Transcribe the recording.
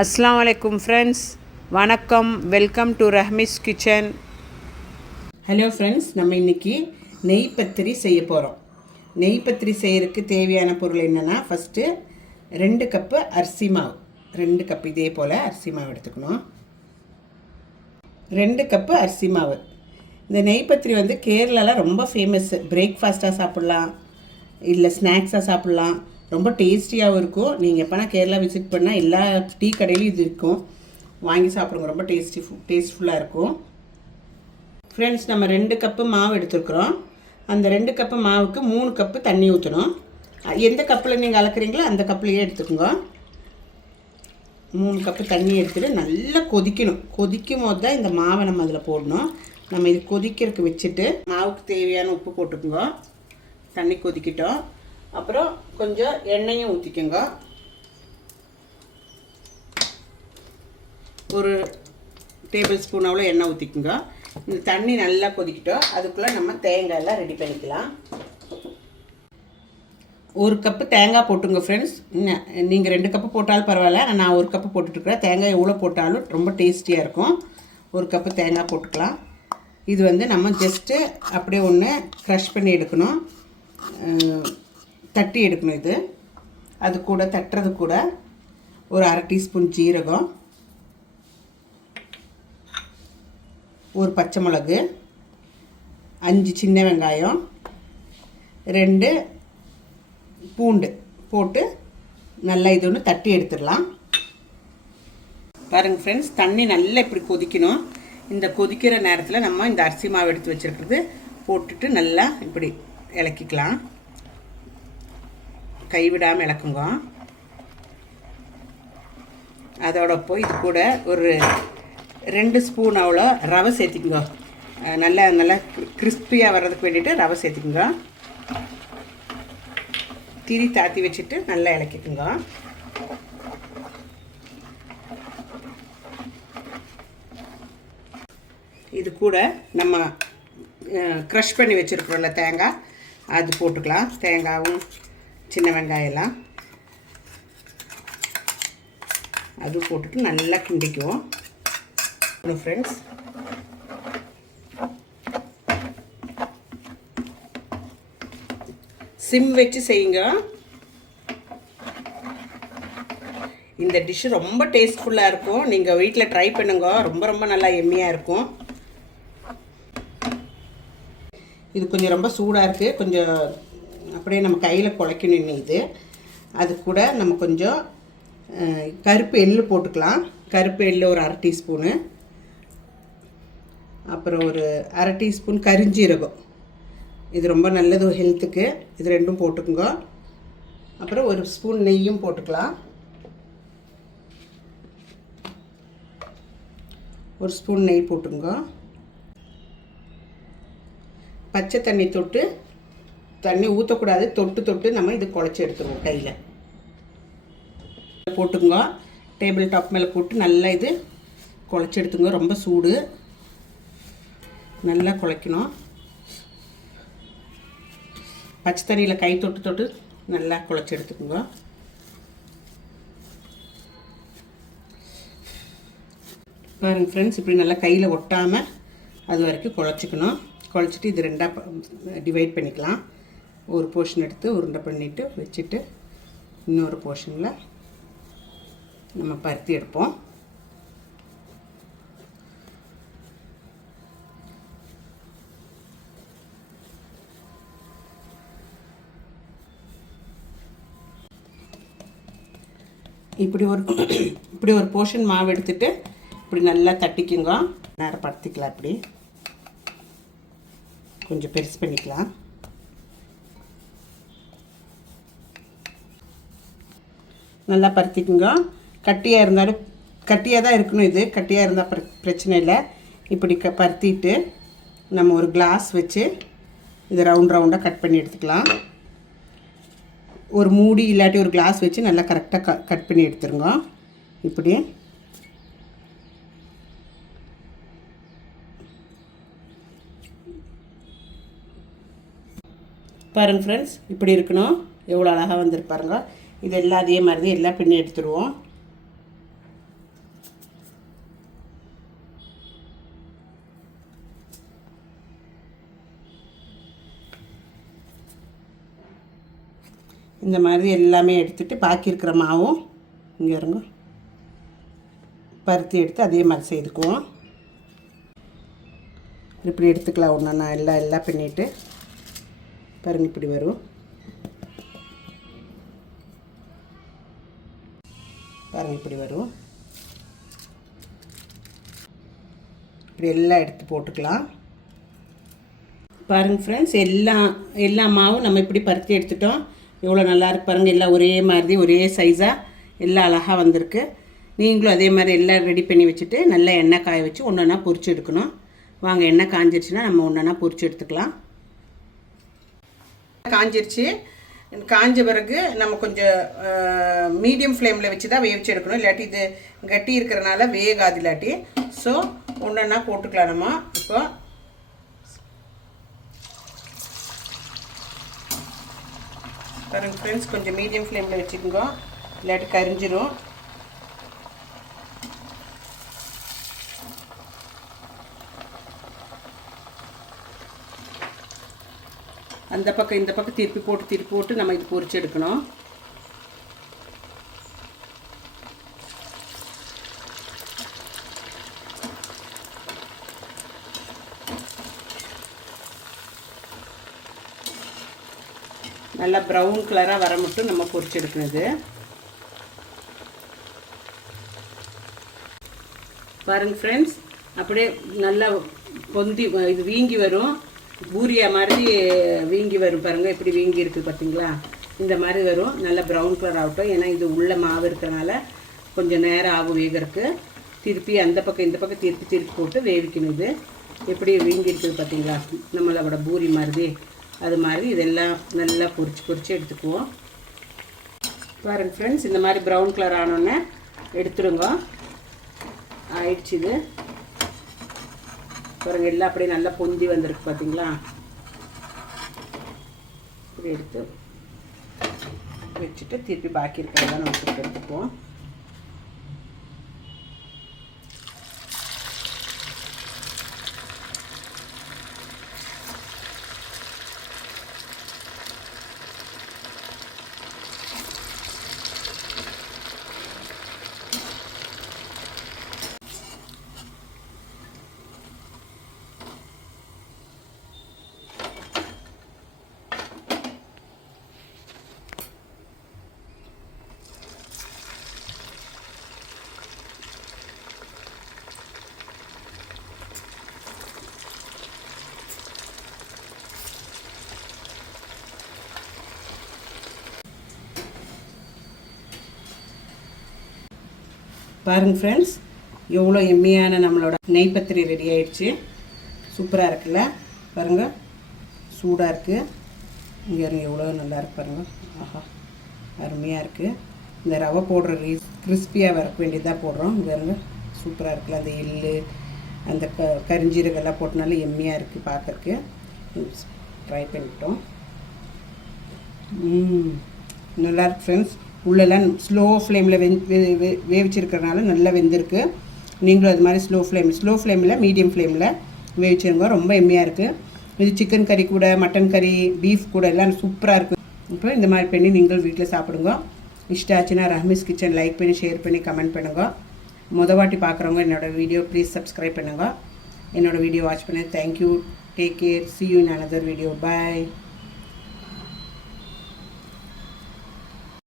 அஸ்ஸலாமு அலைக்கும் ஃப்ரெண்ட்ஸ், வணக்கம். Welcome to Rahmi's kitchen. Hello friends, நம்ம இன்றைக்கி நெய் பத்திரி செய்ய போகிறோம். நெய் பத்திரி செய்கிறதுக்கு தேவையான பொருள் என்னென்னா, ஃபஸ்ட்டு 2 கப்பு அரிசி மாவு, 2 கப்பு இதே போல் அரிசி மாவு எடுத்துக்கணும். 2 கப்பு அரிசி மாவு. இந்த நெய் பத்திரி வந்து கேரளாவில் ரொம்ப ஃபேமஸ்ஸு. பிரேக்ஃபாஸ்ட்டாக சாப்பிட்லாம், இல்லை ஸ்நாக்ஸாக சாப்பிட்லாம். ரொம்ப டேஸ்டியாகவும் இருக்கும். நீங்கள் எப்போனா கேரளா விசிட் பண்ணால் எல்லா டீ கடையிலையும் இது இருக்கும், வாங்கி சாப்பிடுங்க. ரொம்ப டேஸ்ட்ஃபுல்லாக இருக்கும். ஃப்ரெண்ட்ஸ், நம்ம 2 கப்பு மாவு எடுத்துருக்குறோம். அந்த 2 கப்பு மாவுக்கு 3 கப்பு தண்ணி ஊற்றணும். எந்த கப்பில் நீங்கள் அளக்குறீங்களோ அந்த கப்புலையே எடுத்துக்கோங்க. 3 கப்பு தண்ணி எடுத்துகிட்டு நல்லா கொதிக்கணும். கொதிக்கும் போது தான் இந்த மாவை நம்ம அதில் போடணும். நம்ம இது கொதிக்கிறதுக்கு வச்சுட்டு மாவுக்கு தேவையான உப்பு போட்டுக்கோங்க. தண்ணி கொதிக்கிட்டோம். அப்புறம் கொஞ்சம் எண்ணெயும் ஊற்றிக்கோங்க. ஒரு டேபிள் ஸ்பூன் அவ்வளோ எண்ணெய் ஊற்றிக்கோங்க. இந்த தண்ணி நல்லா கொதிக்கிட்டோம். அதுக்குள்ளே நம்ம தேங்காயெல்லாம் ரெடி பண்ணிக்கலாம். 1 கப்பு தேங்காய் போட்டுங்க ஃப்ரெண்ட்ஸ். நீங்கள் 2 கப்பு போட்டாலும் பரவாயில்ல, நான் 1 கப்பு போட்டுட்ருக்கிறேன். தேங்காய் எவ்வளோ போட்டாலும் ரொம்ப டேஸ்டியாக இருக்கும். 1 கப்பு தேங்காய் போட்டுக்கலாம். இது வந்து நம்ம ஜஸ்ட்டு அப்படியே ஒன்று க்ரஷ் பண்ணி எடுக்கணும், தட்டி எடுக்கணும். இது அது கூட தட்டுறது கூட ஒரு 1/2 டீஸ்பூன் ஜீரகம், ஒரு பச்சை மிளகு, 5 சின்ன வெங்காயம், 2 பூண்டு போட்டு நல்லா இது ஒன்று தட்டி எடுத்துடலாம். பாருங்கள் ஃப்ரெண்ட்ஸ், தண்ணி நல்லா இப்படி கொதிக்கணும். இந்த கொதிக்கிற நேரத்தில் நம்ம இந்த அரிசி மாவு எடுத்து வச்சுருக்கிறது போட்டுட்டு நல்லா இப்படி இலக்கிக்கலாம். கைவிடாமல் இலக்குங்க. அதோட போய் இது கூட ஒரு 2 ஸ்பூன் அவ்வளோ ரவை சேர்த்திக்குங்க. நல்லா நல்லா கிறிஸ்பியாக வர்றதுக்கு வேண்டிட்டு ரவை சேர்த்திக்குங்க. திரி தாத்தி வச்சுட்டு நல்லா இலக்கிக்குங்க. இது கூட நம்ம க்ரஷ் பண்ணி வச்சுருக்குறோம்ல தேங்காய், அது போட்டுக்கலாம். தேங்காயும் சின்ன வெங்காயம்லாம் அது போட்டுட்டு நல்லா கிண்டிக்குவோம். ஃப்ரெண்ட்ஸ், சிம் வச்சு செய்யுங்க. இந்த டிஷ்ஷு ரொம்ப டேஸ்ட்ஃபுல்லாக இருக்கும். நீங்கள் வீட்டில் ட்ரை பண்ணுங்க. ரொம்ப ரொம்ப நல்லா எம்மியாக இருக்கும். இது கொஞ்சம் ரொம்ப சூடாக இருக்குது. கொஞ்சம் அப்படியே நம்ம கையில் குழைக்கணும். இன்னும் இது அது கூட நம்ம கொஞ்சம் கருப்பு எள்ளு போட்டுக்கலாம். கருப்பு எள்ளு ஒரு 1/2 டீஸ்பூனு, அப்புறம் ஒரு 1/2 டீஸ்பூன் கரிஞ்சீரகம். இது ரொம்ப நல்லது ஹெல்த்துக்கு. இது 2ம் போட்டுக்குங்க. அப்புறம் ஒரு ஸ்பூன் நெய்யும் போட்டுக்கலாம். ஒரு ஸ்பூன் நெய் போட்டுங்க. பச்சை தண்ணி தொட்டு, தண்ணி ஊற்றக்கூடாது, தொட்டு தொட்டு நம்ம இது குழச்சி எடுத்துருவோம். கையில் போட்டுங்க. டேபிள் டாப் மேலே போட்டு நல்லா இது குழச்சி எடுத்துங்க. ரொம்ப சூடு, நல்லா குழைக்கணும். பச்சை தண்ணியில் கை தொட்டு தொட்டு நல்லா குழச்சி எடுத்துக்கோங்க. பாருங்கள் ஃப்ரெண்ட்ஸ், இப்படி நல்லா கையில் ஒட்டாமல் அது வரைக்கும் குழச்சிக்கணும். குழச்சிட்டு இது 2ஆக டிவைட் பண்ணிக்கலாம். ஒரு போர்ஷன் எடுத்து உருண்டை பண்ணிவிட்டு வச்சுட்டு இன்னொரு போர்ஷனில் நம்ம பருத்தி எடுப்போம். இப்படி ஒரு போர்ஷன் மாவு எடுத்துட்டு இப்படி நல்லா தட்டிக்குங்க. நேரம் பருத்திக்கலாம். இப்படி கொஞ்சம் பெருசு பண்ணிக்கலாம். நல்லா பருத்திக்குங்க. கட்டியாக இருந்தாலும் கட்டியாக தான் இருக்கணும். இது கட்டியாக இருந்தால் பிரச்சனை இல்லை. இப்படி பருத்திட்டு நம்ம ஒரு கிளாஸ் வச்சு இதை ரவுண்டாக கட் பண்ணி எடுத்துக்கலாம். ஒரு மூடி இல்லாட்டி ஒரு கிளாஸ் வச்சு நல்லா கரெக்டாக கட் பண்ணி எடுத்துருங்க. இப்படி பாருங்கள் ஃப்ரெண்ட்ஸ், இப்படி இருக்கணும். எவ்வளோ அழகாக வந்துருப்பாருங்க. இது எல்லாம் அதே மாதிரி எல்லாம் பின்னி எடுத்துருவோம். இந்த மாதிரி எல்லாமே எடுத்துகிட்டு பாக்கி இருக்கிற மாவும் இங்கே இருங்க பருத்தி எடுத்து அதே மாதிரி செய்துக்குவோம். இப்படி எடுத்துக்கலாம் ஒன்று நான் எல்லாம் பண்ணிவிட்டு பாருங்கள் இப்படி வரும். பாருங்கள் இப்படி வரும். இப்படி எல்லாம் எடுத்து போட்டுக்கலாம். பாருங்கள் ஃப்ரெண்ட்ஸ், எல்லா மாவும் நம்ம இப்படி பருத்தி எடுத்துட்டோம். எவ்வளோ நல்லா இருக்கு பாருங்கள். எல்லாம் ஒரே மாதிரி ஒரே சைஸாக எல்லாம் அழகாக வந்திருக்கு. நீங்களும் அதே மாதிரி எல்லாம் ரெடி பண்ணி வச்சுட்டு நல்லா எண்ணெய் காய வச்சு ஒன்று ஒன்றா பொரிச்சு எடுக்கணும். வாங்க, எண்ணெய் காஞ்சிருச்சுன்னா நம்ம ஒன்று ஒன்றா பொரிச்சு எடுத்துக்கலாம். காஞ்சிருச்சு. காஞ்ச பிறகு நம்ம கொஞ்சம் மீடியம் ஃப்ளேமில் வச்சு தான் வேவிச்சு எடுக்கணும். இல்லாட்டி இது கட்டி இருக்கிறனால வேகாது இல்லாட்டி. ஸோ ஒன்று ஒன்றா போட்டுக்கலாம் நம்ம. இப்போ பாருங்கள் ஃப்ரெண்ட்ஸ், கொஞ்சம் மீடியம் ஃப்ளேமில் வச்சுக்கோங்க, இல்லாட்டி கரிஞ்சிரும். அந்த பக்கம் இந்த பக்கம் திருப்பி போட்டு நம்ம இது பொரிச்சு எடுக்கணும். நல்லா ப்ரௌன் கலராக வர மட்டும் நம்ம பொரிச்சு எடுக்கணுது. பாருங்கள் ஃப்ரெண்ட்ஸ், அப்படியே நல்லா பொந்தி இது வீங்கி வரும். பூரியா மாதிரி வீங்கி வரும் பாருங்கள். எப்படி வீங்கி இருக்குது பார்த்தீங்களா? இந்த மாதிரி வரும். நல்லா ப்ரௌன் கலர் ஆகட்டும். ஏன்னா இது உள்ள மாவு இருக்கிறனால கொஞ்சம் நேரம் ஆகும் வேகிறதுக்கு. திருப்பி அந்த பக்கம் இந்த பக்கம் திருப்பி போட்டு வேவிக்கணும். இது எப்படி வீங்கி இருக்குது பார்த்தீங்களா? நம்மளோட பூரி மாதிரி அது மாதிரி இதெல்லாம் நல்லா பொரிச்சு எடுத்துக்குவோம். பாருங்கள் ஃப்ரெண்ட்ஸ், இந்த மாதிரி ப்ரௌன் கலர் ஆனோடனே எடுத்துடுங்க. ஆயிடுச்சு இது பாருங்கள். எல்லாம் அப்படியே நல்லா பொந்தி வந்திருக்கு பார்த்தீங்களா? இப்படி எடுத்து வச்சுட்டு திருப்பி பாக்கி இருக்கிறதா நம்ம எடுத்துக்குவோம். பாருங்கள் ஃப்ரெண்ட்ஸ், எவ்வளோ எம்மியான நம்மளோட நெய் பத்திரி ரெடி ஆகிடுச்சு. சூப்பராக இருக்குல்ல? பாருங்கள், சூடாக இருக்குது. இங்கே இருங்க, எவ்வளோ நல்லா இருக்கு பாருங்கள். ஆஹா, அருமையாக இருக்குது. இந்த ரவை போடுற கிறிஸ்பியாக வர வேண்டியதாக போடுறோம். இங்கே இருங்க, சூப்பராக இருக்குல்ல? அந்த எள்ளு அந்த கரிஞ்சீரகெல்லாம் போட்டனால எம்மியாக இருக்குது பார்க்கறக்கு. ட்ரை பண்ணிட்டோம். நல்லாயிருக்கு ஃப்ரெண்ட்ஸ். உள்ளெல்லாம் ஸ்லோ ஃப்ளேமில் வேவிச்சிருக்கிறனால நல்லா வெந்திருக்கு. நீங்களும் அது மாதிரி ஸ்லோ ஃப்ளேமில் மீடியம் ஃப்ளேமில் வேவிச்சிருங்க. ரொம்ப எம்மியாக இருக்குது. இது சிக்கன் கறி கூட, மட்டன் கறி, பீஃப் கூட எல்லாம் சூப்பராக இருக்குது. இப்போ இந்த மாதிரி பண்ணி நீங்கள் வீட்டில் சாப்பிடுங்க. இஷ்டம் ஆச்சுன்னா ரஹ்மீஸ் கிச்சன் லைக் பண்ணி, ஷேர் பண்ணி, கமெண்ட் பண்ணுங்கள். வாட்டி பார்க்குறவங்க என்னோடய வீடியோ ப்ளீஸ் சப்ஸ்கிரைப் பண்ணுங்கள். என்னோடய வீடியோ வாட்ச் பண்ண thank you. Take care. see you in another video. Bye.